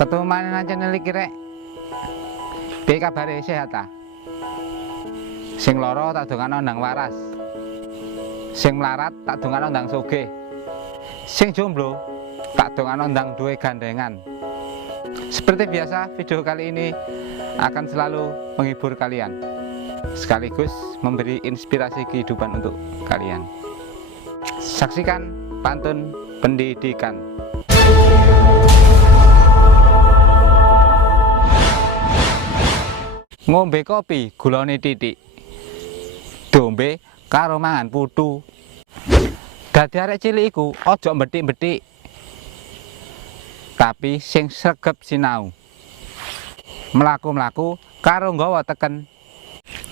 Ketemu mana nang channel iki rek. Piye kabare, sehat ta? Sing lara tak dongakno ndang waras. Sing melarat tak dongakno ndang sugih. Sing jomblo tak dongakno ndang duwe gandengan. Seperti biasa, video kali ini akan selalu menghibur kalian, sekaligus memberi inspirasi kehidupan untuk kalian. Saksikan pantun pendidikan. Ngombe kopi gulane titik, dombe karo mangan putu. Dadi arek cilik iku aja mbethik-mbethik, tapi sing sregep sinau. Mlaku-mlaku karo nggawa teken.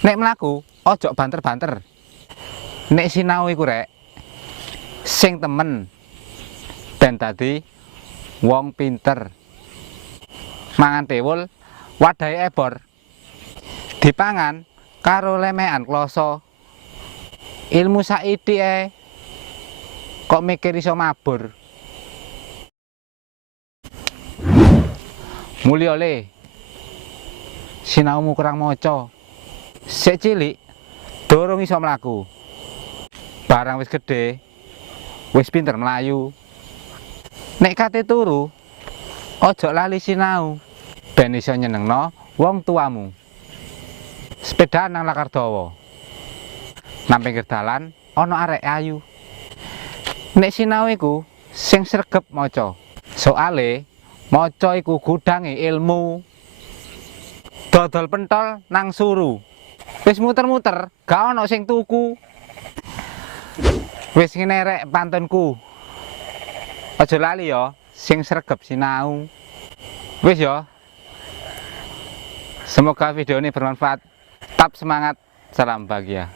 Nek mlaku aja banter-banter. Nek sinau iku rek sing temen ben dadi wong pinter. Mangan tewul wadahe ebor, dipangan karo lemekan kloso. Ilmu saithike kok mikir iso mabur. Mulya le, sinaumu kurang maca. Sik cilik durung iso mlaku. Barang wis gedhe wis pinter mlayu. Nek kate turu aja lali sinau ben iso nyenengno wong tuamu. Sepedaan nang lakar dawa, nang pinggir dalan ana arek ayu. Nek sinau iku sing sregep maca. Soale maca iku gudange ilmu. Dodol pentol nang suru, wis muter-muter gak ana sing tuku. Wis ngene rek pantunku, aja lali ya sing sregep sinau. Wis ya. Semoga video ini bermanfaat. Tetap semangat, salam bahagia.